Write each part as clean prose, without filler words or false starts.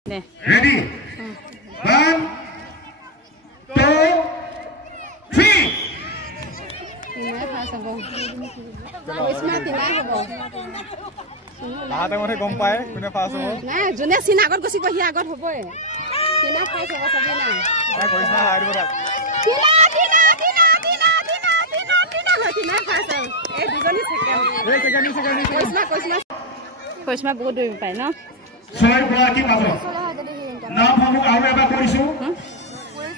Ready? 1, 2, 3. গম পায় কোনে পাছ হ'ব না জুনে চিন আগত গছিব হি আগত হ'বই চিনা পাছ হ'ব সবে না না কইছ না হাৰিব তাক তিনা পাছ এই দুজনী কৈছমা বহুত দৌৰিব পায় ন ছয় গৰাকী মাজত নাম সমূহ আৰু এবাৰ কৰিছো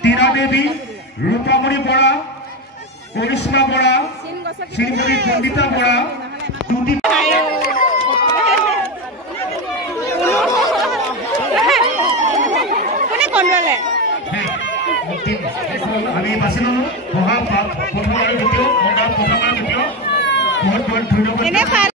টিনা দেৱী ৰূপামণি বৰা কৰিশ্মা বৰা শ্ৰীমতী পণ্ডিতা বৰা দুটি আমি বাছি ললো বহা প্ৰথম আৰু দ্বিতীয় বহুত বহুত ধন্যবাদ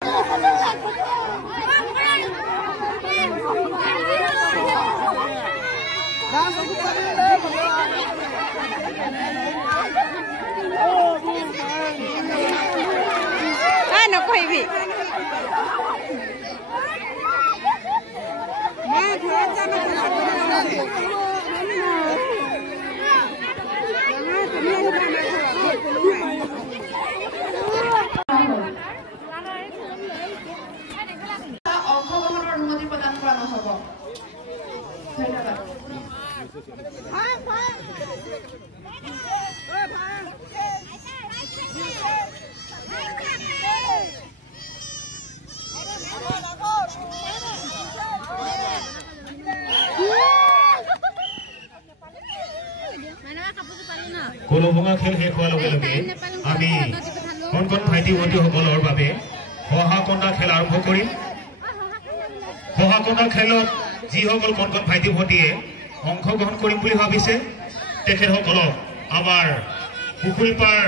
নকহিবি অংশগ্ৰহণৰ অনুমতি প্ৰদান কৰা নহ'ব ধন্যবাদ কলভঙা খেল শেষ হোৱাৰ লগে লগে আমি কণ কণ ভাইটি ভণ্টিসকলৰ বাবে হহা-কন্দা খেল আৰম্ভ কৰিম হহা-কন্দা খেলত যিসকল কণ কণ ভাইটি ভণ্টিয়ে অংশগ্ৰহণ কৰিম বুলি ভাবিছে তেখেতসকলক আমাৰ পুখুৰীপাৰ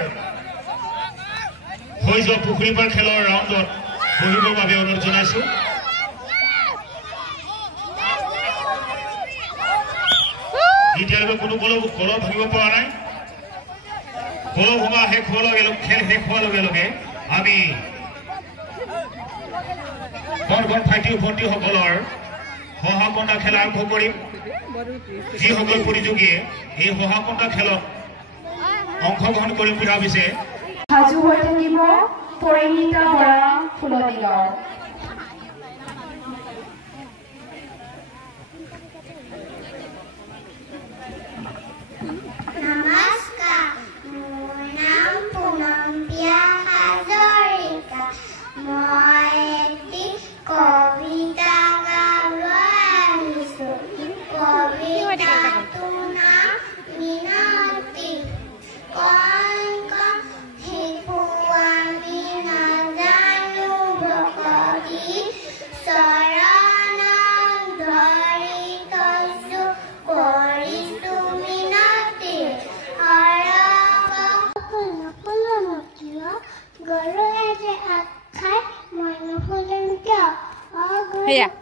হৈ যোৱা পুখুৰীপাৰ খেলৰ ৰাউণ্ডত বহিবৰ বাবে অনুৰোধ জনাইছো এতিয়ালৈকে কোনো কল ভাঙিব পৰা নাই কল ভঙা শেষ হোৱাৰ খেল শেষ হোৱাৰ লগে লগে আমি কণ কণ ভাইটি ভণ্টিসকলৰ হহা-কন্দা খেল আৰম্ভ কৰিম যিসকল প্ৰতিযোগীয়ে এই হহা-কন্দা খেলত অংশগ্ৰহণ কৰিম বুলি ভাবিছে সাজু হৈ থাকিব পৰিণীতা বৰা ফুলনিগাঁও Iya.